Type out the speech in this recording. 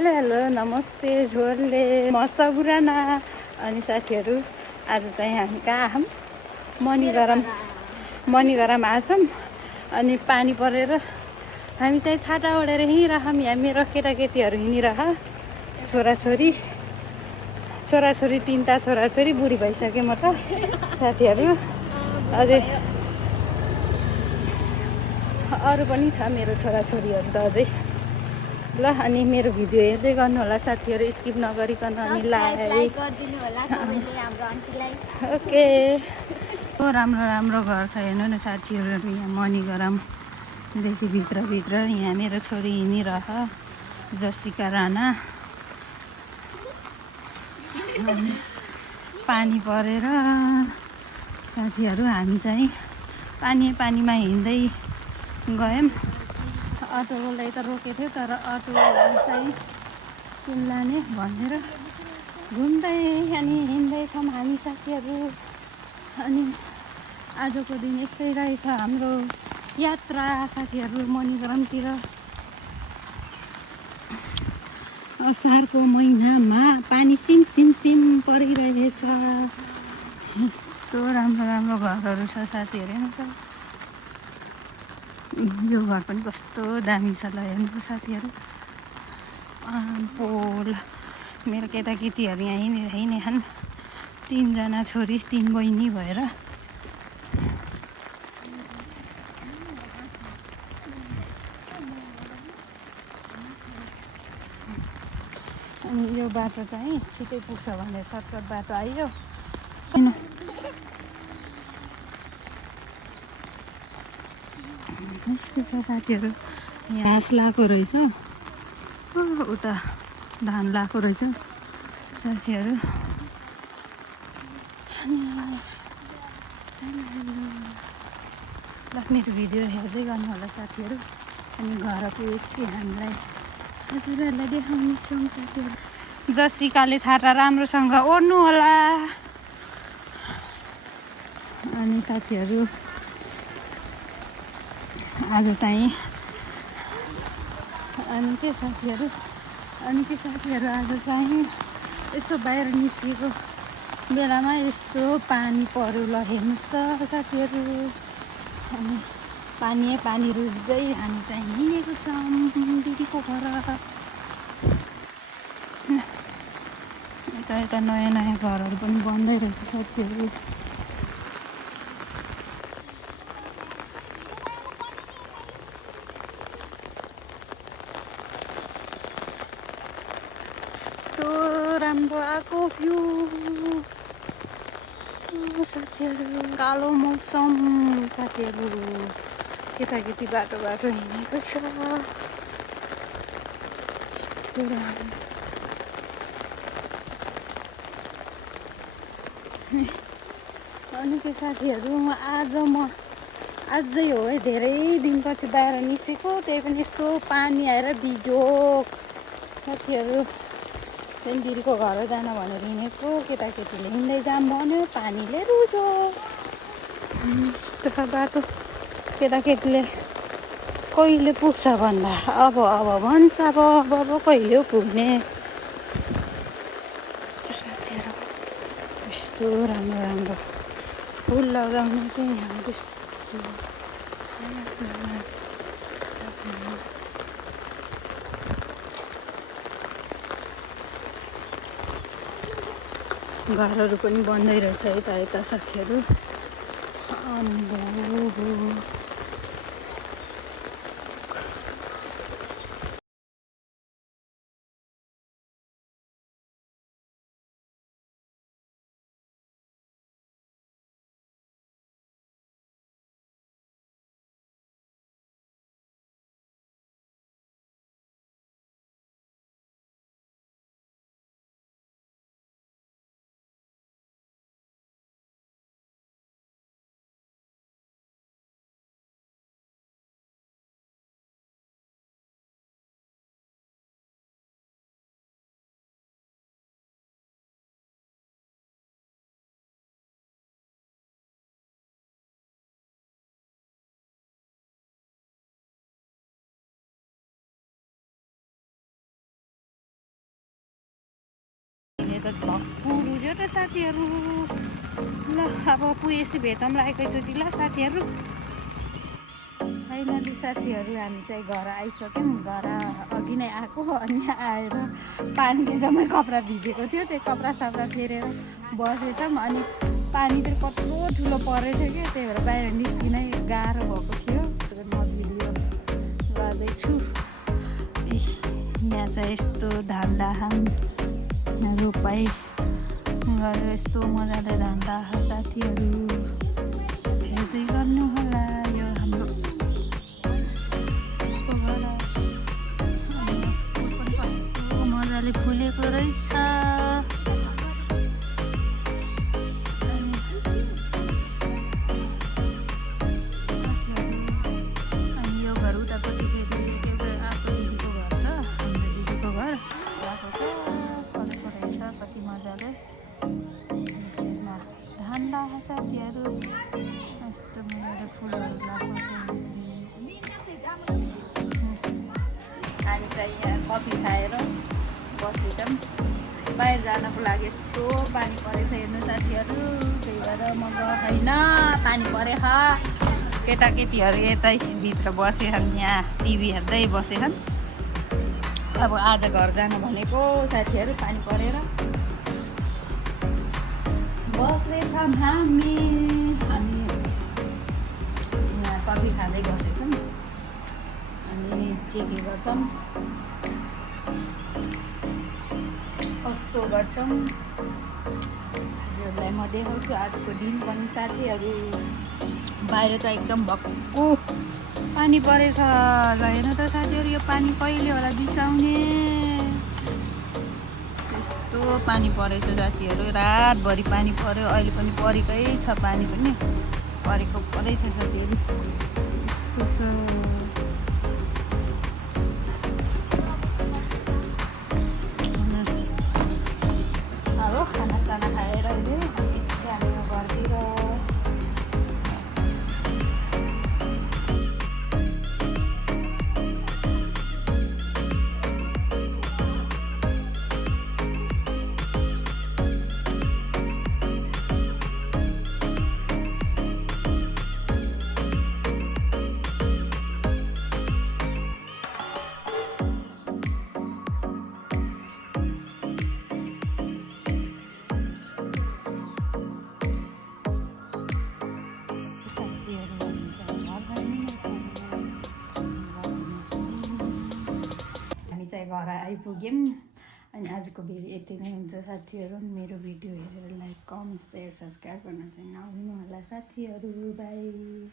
Hello hello नमस्ते झोरले म सबुराना अनि साथीहरू आज चाहिँ हामी कहाँ आयौँ मणिगराम आछौँ अनि पानी परेर हामी चाहिँ छाता ओढेर हिँडिरहौँ। यहाँ मेरो केटाकेटीहरू हिँडिरह छोराछोरी तिनवटा छोराछोरी बुढी भइसकेँ म त साथीहरू। अझै अरू पनि छ मेरो छोराछोरीहरू त अझै। ल अनि मेरो भिडियो हेर्दै गर्नु होला साथीहरू, स्किप नगरिकन। अनि लाइक गरिदिनु होला सबैले हाम्रो आन्टीलाई। ओके। राम्रो राम्रो घर छ हेर्नु न साथीहरू, यहाँ मणिगरामदेखि भित्र यहाँ मेरो छोरी हिँडिरह जसिका राणा। अनि पानी परेर साथीहरू हामी चाहिँ पानीमा हिँड्दै गयौँ। अटोलाई त रोकेको थियो तर अटोलाई चाहिँ किन लाने भनेर घुम्दै अनि हिँड्दैछौँ हामी साथीहरू। अनि आजको दिन यस्तै रहेछ हाम्रो यात्रा साथीहरू मणिगरामतिर। असारको महिनामा पानी सिम परिरहेछ। यस्तो राम्रो घरहरू छ साथीहरू। हेर्नु त यो घर पनि कस्तो दामी छ ल, हेर्नु त साथीहरू। पोल मेरो केटाकेटीहरू यहाँ हिँडेछन्, 3 जना छोरी 3 बहिनी भएर। अनि यो बाटो चाहिँ छिटै पुग्छ भनेर सर्टकट बाटो आयो। यस्तो छ साथीहरू। यहाँ घाँस लाएको रहेछ, उता धान लाएको रहेछ साथीहरू। ल मेरो भिडियो हेर्दै गर्नु होला साथीहरू। अनि घर पुगेपछि हामीलाई हजुरहरूलाई देखाउनेछौँ साथीहरू। जसिकाले छाता राम्रोसँग ओढ्नु होला। अनि साथीहरू आज चाहिँ अनि के साथीहरू आज चाहिँ यसो बाहिर निस्केको बेलामा यस्तो पानी पर्यो। ल हेर्नुहोस् त साथीहरू। अनि पानी रुच्दै हामी चाहिँ हिँडेको छौँ दिदीको घर। यता नयाँ घरहरू पनि बन्दै रहेछ साथीहरू। राम्रो आएको भ्यू साथीहरू। कालो मौसम साथीहरू। केटाकेटी बाटो हिँडेको छ। यस्तो अनि के साथीहरू, आजै हो है धेरै दिनपछि बाहिर निस्केको, त्यही पनि यस्तो पानी आएर बिजोक साथीहरू। त्यहाँदेखि दिदीको घर जान भनेर हिँडेको, केटाकेटीले हिँड्दै जाम भन्यो, पानीले रुजो। यस्तो बाटो केटाकेटीले कहिले पुग्छ भन्दा अब भन्छ अब कहिले पुग्ने साथीहरू। यस्तो राम्रो फुल लगाउने चाहिँ यहाँ त्यस्तो घरहरू पनि बन्दै रहेछ यता साथीहरू। मेरो त भक्कु रुज्यो त साथीहरू। ल अब पुगेपछि भेटौँला एकैचोटि ल साथीहरू। फाइनली साथीहरू हामी चाहिँ घर आइसक्यौँ। घर अघि नै आएको, अनि आएर पानीले जम्मै कपडा भिजेको थियो, त्यो कपडा सपडा फेरेर बसेछौँ। अनि पानी चाहिँ कत्रो ठुलो परेको थियो क्या, त्यही भएर बाहिर निस्किनै गाह्रो भएको थियो। म भिडियो गर्दैछु। यहाँ चाहिँ यस्तो धान रोपाइ गरेर यस्तो मजाले धान दाह साथीहरू हेर्दै गर्नु होला। यो हाम्रो कस्तो मजाले फुलेको रहेछ। अनि यो घर उतापट्टि फेरि एउटा आफ्नो दिदीको घर छ, हाम्रो दिदीको घर राखेको फलेको रहेछ कति मजाले। छेउमा धान दाह साथीहरू यस्तो मजाले फुलहरू लगाएको छ। हामी चाहिँ यहाँ कफी खाएर बसेछौँ। बाहिर जानको लागि यस्तो पानी परेछ हेर्नु साथीहरू, त्यही भएर म गएन। पानी परेछ। केटाकेटीहरू यतै भित्र बसेछन्, यहाँ टिभी हेर्दै बसेछन्। अब आज घर जानु भनेको साथीहरू, पानी परेर बस्दैछौँ हामी यहाँ कफी खाँदै बसेछौँ। अनि के गर्छौँ, कस्तो गर्छौँ हजुरहरूलाई म देखाउँछु आजको दिन पनि साथीहरू। बाहिर चाहिँ एकदम भक्कु पानी परेछ। ल हेर्नु त साथीहरू, यो पानी कहिले होला बिसाउने, यस्तो पानी परेछ साथीहरू। रातभरि पानी पर्यो, अहिले पनि परेकै छ, पानी पनि परेको परै छ साथीहरू। यस्तो छ। अब खानासाना खाएर जाने घरतिर। घर आइपुग्यौँ। अनि आजको भिडियो यति नै हुन्छ साथीहरू। मेरो भिडियो हेरेर लाइक, कमेन्ट, सेयर, सब्सक्राइब गर्न चाहिँ नभुल्नु होला साथीहरू। बाई।